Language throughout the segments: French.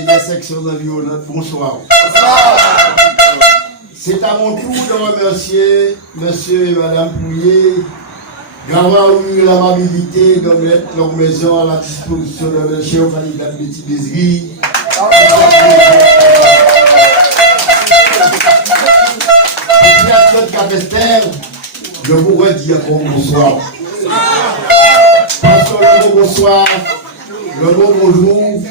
et des sections environnantes, bonsoir. C'est à mon tour de remercier monsieur et madame Pouillet d'avoir eu l'amabilité de mettre leur maison à la disposition de M. candidat Betty Bézri. Et puis à Claude Capester, je vous redis encore bonsoir. Parce que le mot bonsoir, le mot bonjour,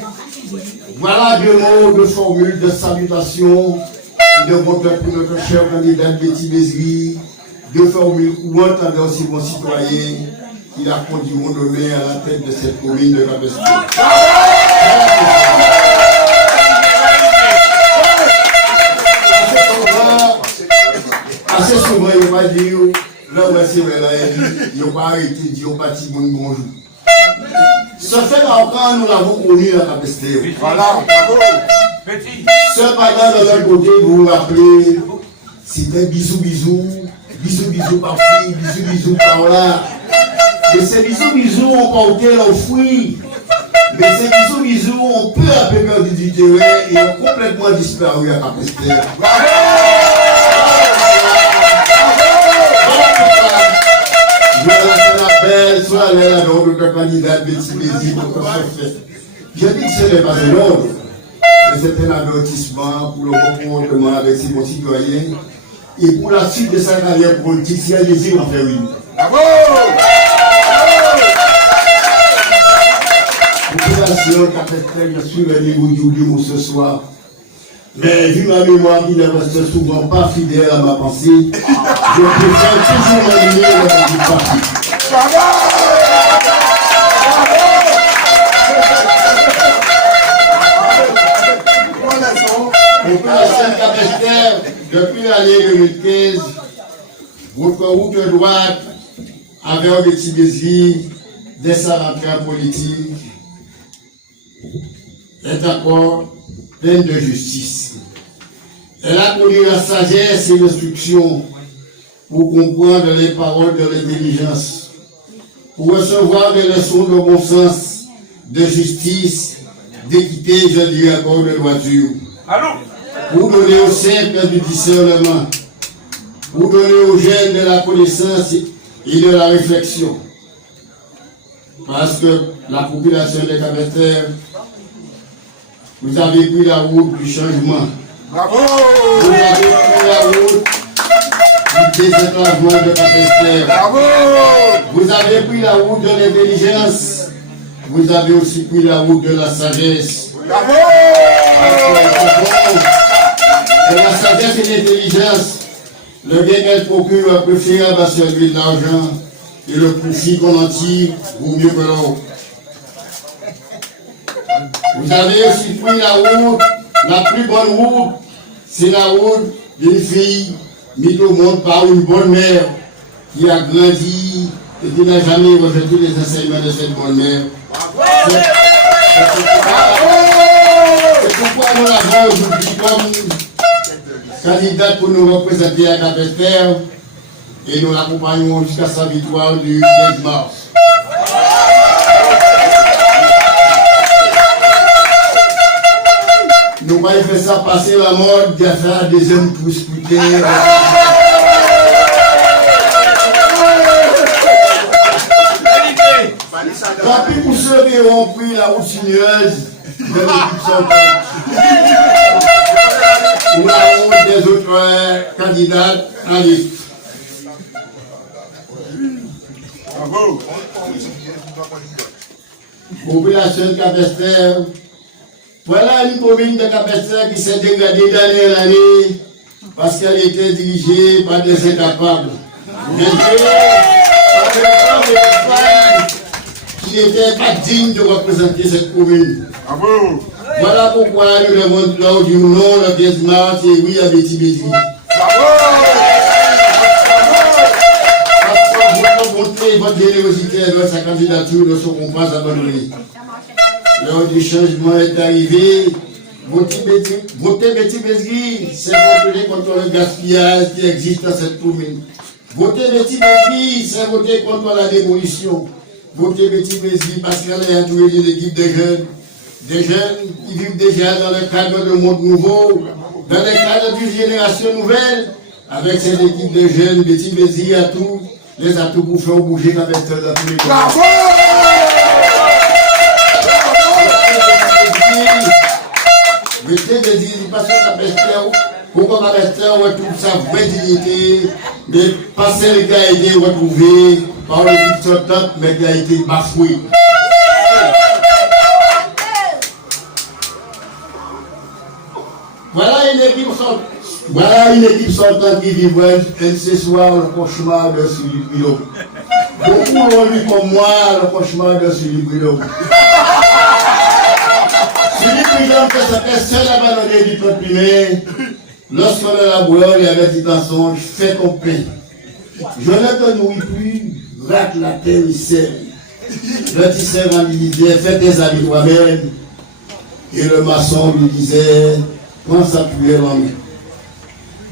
voilà deux mots de formule de salutation et de vote pour notre cher candidat Betty Bézri, deux formules courantes envers aussi mon citoyen qui la conduiront demain à la tête de cette commune de Capester. Assez souvent, il va dire, là où c'est vrai, il va arrêter de dire au bâti bonjour. Ce fait encore, nous l'avons connu à Capester. Voilà, bravo. Cependant, de l'autre côté, vous vous rappelez, c'était bisous par-ci, bisous par-là. Et ces bisous ont porté leurs fruits. Mais ces bisous ont peu à peu perdu du terrain et ont complètement disparu à Capester. Je lance l'appel, soit la nombre de candidats Betty Bézri pour qu'on se fait. Je dis que ce n'est pas un ordre, mais c'est un avertissement pour le bon comportement avec ses concitoyens et pour la suite de sa carrière politique si elle désire en faire une. Bravo! Population Capester, je suis venu vous dire ce soir. Mais vu ma mémoire qui ne reste souvent pas fidèle à ma pensée, je préfère toujours m'aligner dans mon parti. Population Capester, depuis l'année 2015, votre route de droite avec Betty Bézri, dès sa rentrée politique, est encore pleine de justice. Elle a connu la sagesse et l'instruction pour comprendre les paroles de l'intelligence, pour recevoir des leçons de bon sens, de justice, d'équité, je dirais encore de droiture. Pour donner aux simples du discernement, pour donner aux jeunes de la connaissance et de la réflexion. Parce que la population des Capester, vous avez pris la route du changement. Bravo! Vous avez pris la route du désenclavement de Capester. Bravo! Vous avez pris la route de l'intelligence. Vous avez aussi pris la route de la sagesse. Bravo! De la sagesse et l'intelligence, le bien qu'elle procure préférable à servir de l'argent et le profit qu'on en tire vaut mieux que l'or. Vous avez aussi pris la route, la plus bonne route, c'est la route d'une fille mise au monde par une bonne mère qui a grandi et qui n'a jamais rejeté les enseignements de cette bonne mère. C'est pourquoi nous l'avons aujourd'hui comme candidate pour nous représenter à Capester et nous l'accompagnons jusqu'à sa victoire du 15 mars. Nous ne pouvons pas faire ça passer la mode de faire des hommes pour scruter. Tant pis pour ceux qui ont pris la route sinueuse de l'équipe centrale. Ou la route des autres candidats en liste. Bravo. Population de Capester. Voilà une commune de Capester qui s'est dégradée d'année en année parce qu'elle était dirigée par des incapables. Qui n'étaient pas dignes de représenter cette commune. Bravo. Voilà pourquoi nous demandons lors du nom le 15 mars et oui à Betty Bézri. Bravo. Parce que votre bonté et votre générosité dans sa candidature ne seront pas abandonnées. L'heure du changement est arrivé. Votez Betty Bézri, c'est voter contre le gaspillage qui existe dans cette commune. Votez Betty Bézri, c'est voter contre la démolition. Votez Betty Bézri parce qu'elle est entourée d'une équipe de jeunes, des jeunes qui vivent déjà dans le cadre de monde nouveau, dans le cadre d'une génération nouvelle, avec cette équipe de jeunes, Betty Bézi à tout, les atouts pour faire bouger la bête dans tous les cas. Bravo! Betty Bézi, parce que la bête, pourquoi la bête retrouve sa vraie dignité, mais pas celle qui a été retrouvée par l'équipe sortante, mais qui a été bafouée. Voilà une équipe sortante qui vivrait ce soir le cauchemar de Sully Guillaume. Beaucoup l'ont vu comme moi le cauchemar de Sully Guillaume. Sully Guillaume était seul abandonné du peuple humain. Lorsque le laboureur lui avait dit dans son fais ton pain. Je ne te nourris plus, rate la terre, il sert. Le tisseur lui disait fais tes habits toi-même. Et le maçon lui disait prends sa puelle en main.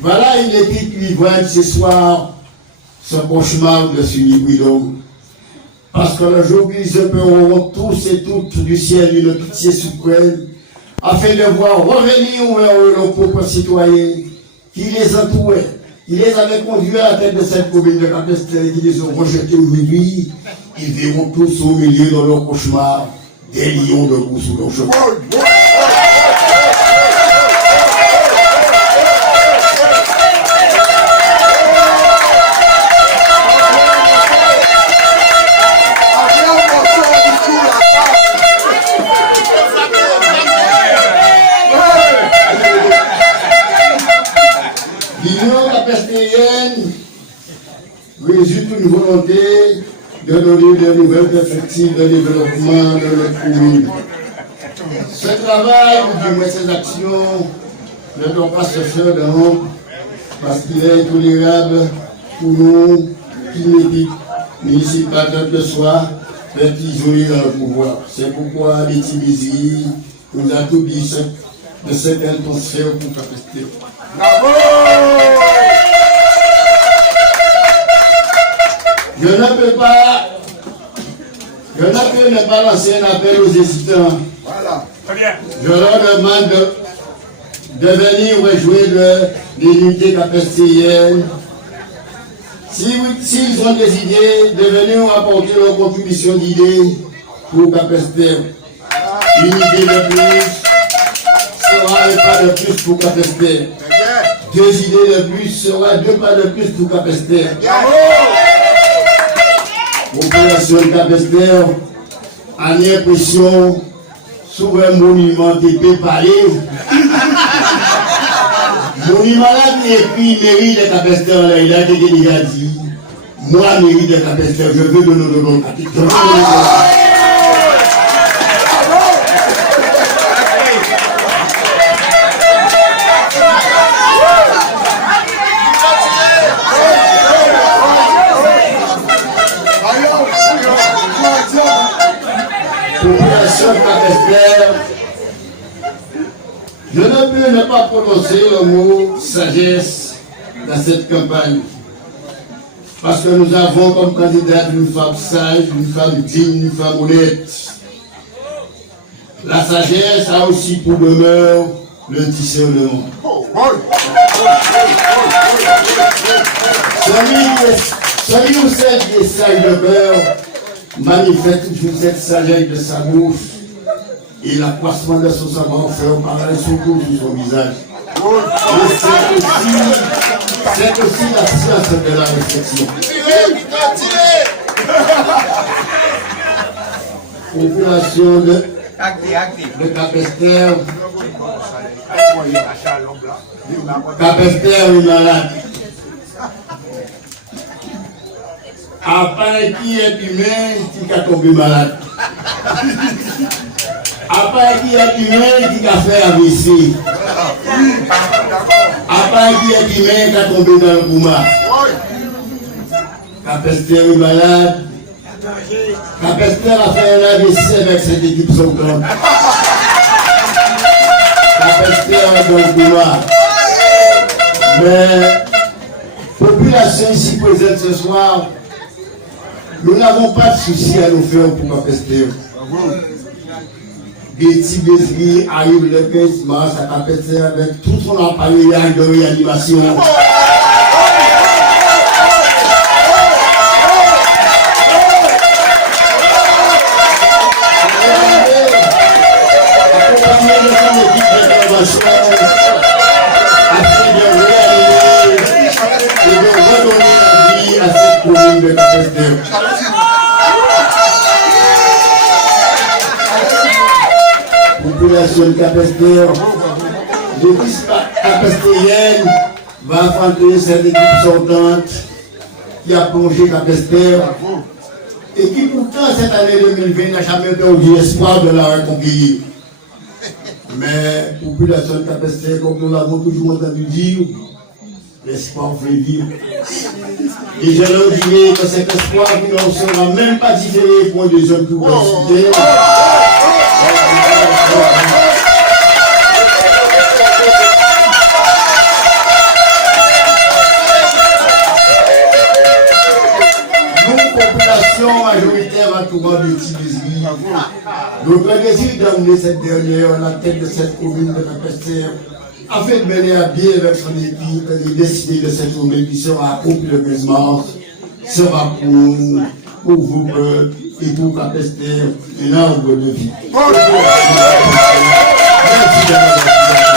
Voilà une équipe qui voit ce soir ce cauchemar de Sully Guillaume. Parce que le jour qu'ils éprouveront tous et toutes du ciel une pitié suprême, afin de voir revenir vers eux leurs propres citoyens qui les entouraient, qui les avaient conduits à la tête de cette commune de Capesterre et qui les ont rejetés aujourd'hui, ils verront tous au milieu de leur cauchemar des lions debout sous leurs chevaux. Résulte une volonté de donner de nouvelles perspectives de développement de notre commune. Ce travail, ou du moins ces actions, ne doit pas se faire de honte, parce qu'il est intolérable pour nous qui n'étaient municipales quel que soit, d'être isolés dans le pouvoir. C'est pourquoi Betty Bézi nous a tout dit de ce qu'elle pense faire pour Capesterre. Bravo! Je ne peux ne pas lancer un appel aux hésitants. Voilà. Très bien. Je leur demande de venir rejoindre de l'unité capestérienne. S'ils ont des idées, de venir apporter leur contribution d'idées pour Capesterre. Une idée de plus sera un pas de plus pour Capesterre. Deux idées de plus sera deux pas de plus pour Capesterre. Population de Capesterre a l'impression sur un monument qui peut parler. Monument là qui écrit mairie de Capesterre, là, il a déjà dit moi, mairie de Capesterre, je veux donner le nom. Population de Capesterre, je ne peux ne pas prononcer le mot sagesse dans cette campagne. Parce que nous avons comme candidate une femme sage, une femme digne, une femme honnête. La sagesse a aussi pour demeure le discernement. Celui ou celle qui est sage de cœur manifeste toujours cette sagesse de sa bouche et l'accroissement de son savoir-faire par un secours sur son visage. Et c'est aussi la science de la réflexion. Population de Capesterre. Capesterre est malade. À part qui est humain, qui a tombé malade. À part qui est humain, qui a fait AVC. À part qui est humain, qui a tombé dans le coma. Capesterre est malade. Capesterre a fait un AVC avec cette équipe sortante. Capesterre est dans le coma. Mais, population ici présente ce soir, nous n'avons pas de souci à nous faire pour Capesterre. Betty Besri arrive le 15 mars à Capester avec tout son appareillage de réanimation. Accompagné de son équipe d'intervention afin de réanimer et de redonner la vie à cette commune de Capester. Population de Capester, l'équipe capestérienne va affronter cette équipe sortante qui a plongé Capester et qui pourtant cette année 2020 n'a jamais perdu espoir de la reconquérir. Mais population de Capester, comme nous l'avons toujours entendu dire, l'espoir fait vivre. Et je leur dirai que cet espoir qui ne sera même pas différé pour des jeunes plus considérés. Majoritaire à tout monde de Tibésie. Notre désir d'amener cette dernière à la tête de cette commune de Capester afin de mener à bien avec son équipe et de décider de cette journée qui sera accomplie le 15 mars sera pour vous et pour Capester un arbre de vie. Merci.